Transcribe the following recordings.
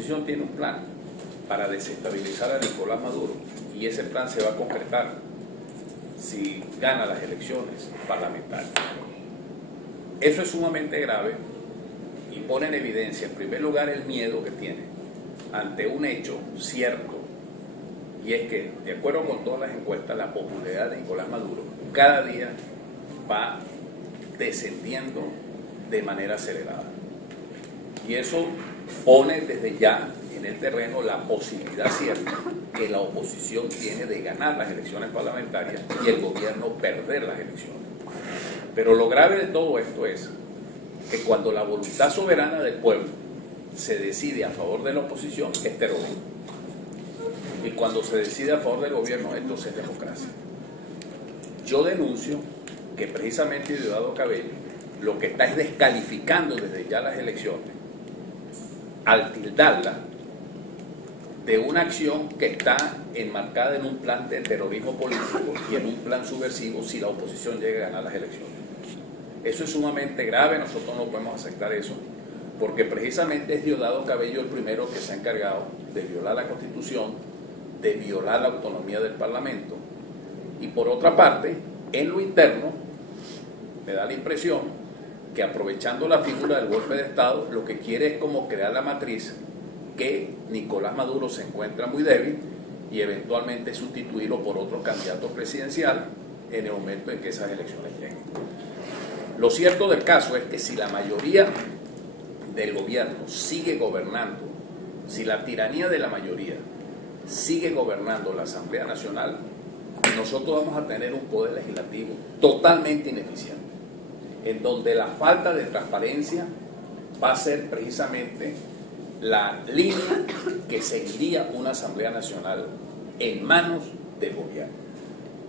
oposición tiene un plan para desestabilizar a Nicolás Maduro y ese plan se va a concretar si gana las elecciones parlamentarias. Eso es sumamente grave y pone en evidencia, en primer lugar, el miedo que tiene ante un hecho cierto, y es que, de acuerdo con todas las encuestas, la popularidad de Nicolás Maduro cada día va descendiendo de manera acelerada. Y eso pone desde ya en el terreno la posibilidad cierta que la oposición tiene de ganar las elecciones parlamentarias y el gobierno perder las elecciones. Pero lo grave de todo esto es que cuando la voluntad soberana del pueblo se decide a favor de la oposición, es terrorismo. Y cuando se decide a favor del gobierno, entonces es democracia. Yo denuncio que precisamente Diosdado Cabello lo que está es descalificando desde ya las elecciones al tildarla de una acción que está enmarcada en un plan de terrorismo político y en un plan subversivo si la oposición llega a ganar las elecciones. Eso es sumamente grave, nosotros no podemos aceptar eso, porque precisamente es Diosdado Cabello el primero que se ha encargado de violar la Constitución, de violar la autonomía del Parlamento, y por otra parte, en lo interno, me da la impresión que aprovechando la figura del golpe de Estado, lo que quiere es como crear la matriz que Nicolás Maduro se encuentra muy débil y eventualmente sustituirlo por otro candidato presidencial en el momento en que esas elecciones lleguen. Lo cierto del caso es que si la mayoría del gobierno sigue gobernando, si la tiranía de la mayoría sigue gobernando la Asamblea Nacional, nosotros vamos a tener un poder legislativo totalmente ineficiente, en donde la falta de transparencia va a ser precisamente la línea que seguiría una Asamblea Nacional en manos del gobierno.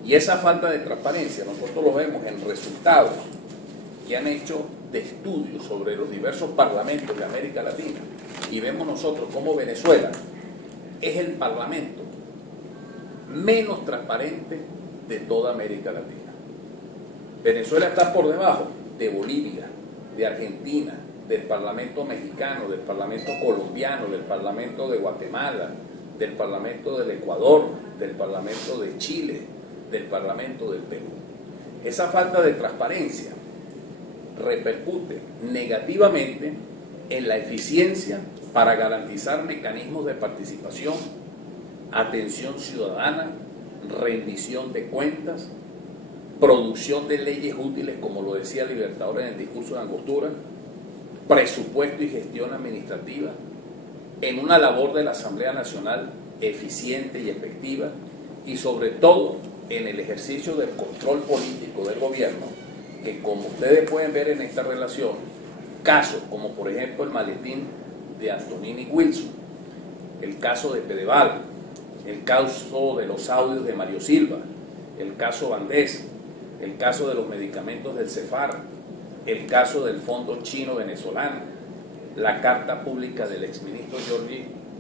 Y esa falta de transparencia nosotros lo vemos en resultados que han hecho de estudios sobre los diversos parlamentos de América Latina, y vemos nosotros cómo Venezuela es el parlamento menos transparente de toda América Latina. Venezuela está por debajo de Bolivia, de Argentina, del Parlamento mexicano, del Parlamento colombiano, del Parlamento de Guatemala, del Parlamento del Ecuador, del Parlamento de Chile, del Parlamento del Perú. Esa falta de transparencia repercute negativamente en la eficiencia para garantizar mecanismos de participación, atención ciudadana, rendición de cuentas, producción de leyes útiles, como lo decía Libertador en el discurso de Angostura, presupuesto y gestión administrativa, en una labor de la Asamblea Nacional eficiente y efectiva, y sobre todo en el ejercicio del control político del gobierno, que como ustedes pueden ver en esta relación, casos como por ejemplo el maletín de Antonini Wilson, el caso de Pedeval, el caso de los audios de Mario Silva, el caso Bandés, el caso de los medicamentos del Cefar, el caso del Fondo Chino Venezolano, la carta pública del exministro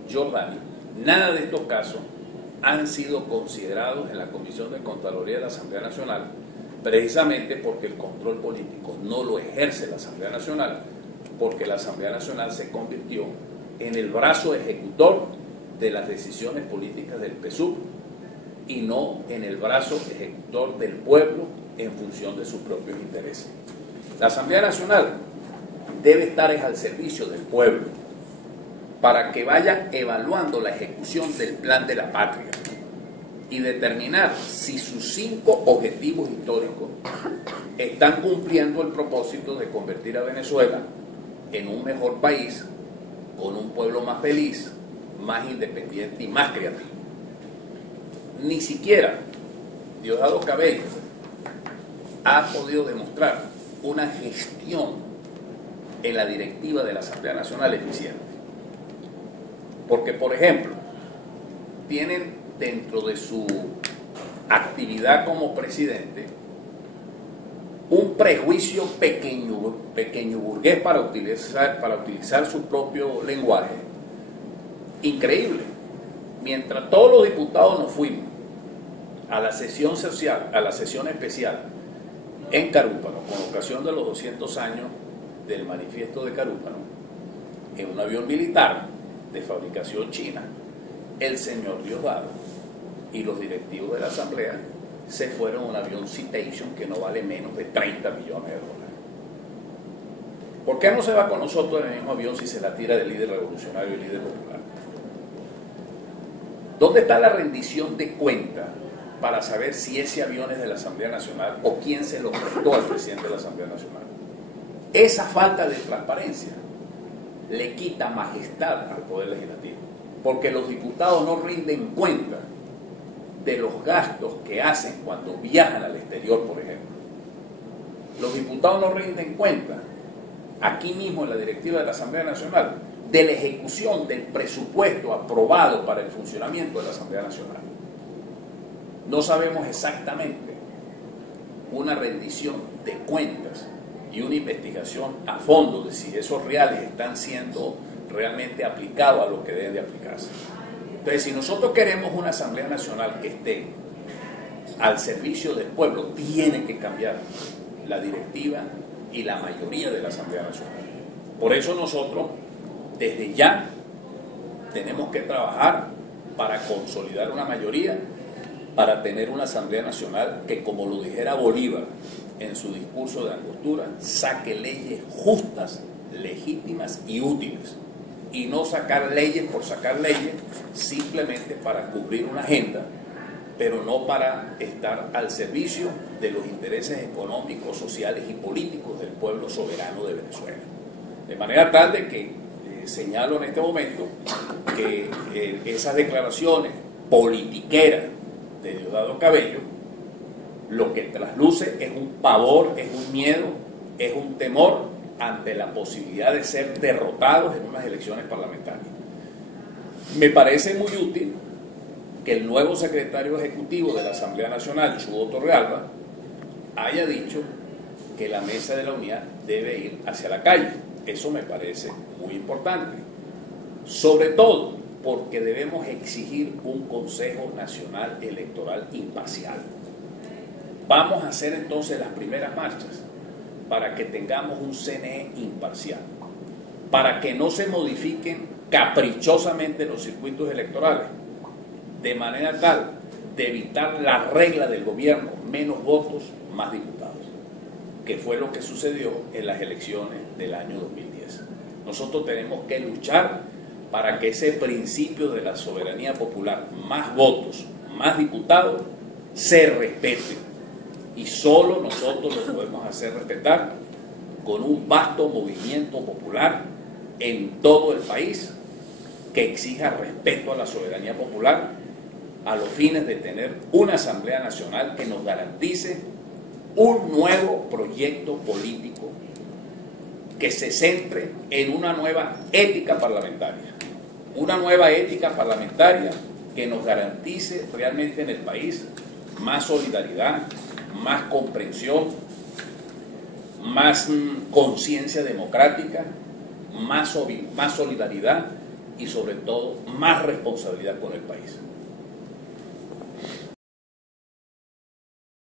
Giordani, nada de estos casos han sido considerados en la Comisión de Contraloría de la Asamblea Nacional, precisamente porque el control político no lo ejerce la Asamblea Nacional, porque la Asamblea Nacional se convirtió en el brazo ejecutor de las decisiones políticas del PSUV y no en el brazo ejecutor del pueblo en función de sus propios intereses. La Asamblea Nacional debe estar al servicio del pueblo para que vaya evaluando la ejecución del plan de la patria y determinar si sus 5 objetivos históricos están cumpliendo el propósito de convertir a Venezuela en un mejor país, con un pueblo más feliz, más independiente y más creativo. Ni siquiera Diosdado Cabello ha podido demostrar una gestión en la directiva de la Asamblea Nacional eficiente. Porque, por ejemplo, tienen dentro de su actividad como presidente un prejuicio pequeño burgués, para utilizar su propio lenguaje, increíble. Mientras todos los diputados nos fuimos a la sesión social, a la sesión especial en Carúpano, con ocasión de los 200 años del manifiesto de Carúpano, en un avión militar, de fabricación china, el señor Diosdado y los directivos de la Asamblea se fueron en un avión Citation que no vale menos de 30 millones de dólares. ¿Por qué no se va con nosotros en el mismo avión si se la tira del líder revolucionario y líder popular? ¿Dónde está la rendición de cuenta para saber si ese avión es de la Asamblea Nacional o quién se lo prestó al presidente de la Asamblea Nacional? Esa falta de transparencia le quita majestad al Poder Legislativo, porque los diputados no rinden cuenta de los gastos que hacen cuando viajan al exterior, por ejemplo. Los diputados no rinden cuenta, aquí mismo en la directiva de la Asamblea Nacional, de la ejecución del presupuesto aprobado para el funcionamiento de la Asamblea Nacional. No sabemos exactamente una rendición de cuentas y una investigación a fondo de si esos reales están siendo realmente aplicados a lo que deben de aplicarse. Entonces, si nosotros queremos una Asamblea Nacional que esté al servicio del pueblo, tiene que cambiar la directiva y la mayoría de la Asamblea Nacional. Por eso nosotros, desde ya, tenemos que trabajar para consolidar una mayoría, para tener una Asamblea Nacional que, como lo dijera Bolívar en su discurso de Angostura, saque leyes justas, legítimas y útiles, y no sacar leyes por sacar leyes simplemente para cubrir una agenda, pero no para estar al servicio de los intereses económicos, sociales y políticos del pueblo soberano de Venezuela. De manera tal de que señalo en este momento que esas declaraciones politiqueras de Diosdado Cabello lo que trasluce es un pavor, es un miedo, es un temor ante la posibilidad de ser derrotados en unas elecciones parlamentarias. Me parece muy útil que el nuevo secretario ejecutivo de la Asamblea Nacional, Chugo Torrealba, haya dicho que la mesa de la unidad debe ir hacia la calle. Eso me parece muy importante, sobre todo porque debemos exigir un Consejo Nacional Electoral imparcial. Vamos a hacer entonces las primeras marchas para que tengamos un CNE imparcial, para que no se modifiquen caprichosamente los circuitos electorales, de manera tal de evitar la regla del gobierno, menos votos, más diputados, que fue lo que sucedió en las elecciones del año 2010. Nosotros tenemos que luchar para que ese principio de la soberanía popular, más votos, más diputados, se respete. Y solo nosotros lo podemos hacer respetar con un vasto movimiento popular en todo el país que exija respeto a la soberanía popular a los fines de tener una Asamblea Nacional que nos garantice un nuevo proyecto político que se centre en una nueva ética parlamentaria. Una nueva ética parlamentaria que nos garantice realmente en el país más solidaridad, más comprensión, más conciencia democrática, más solidaridad y sobre todo más responsabilidad con el país.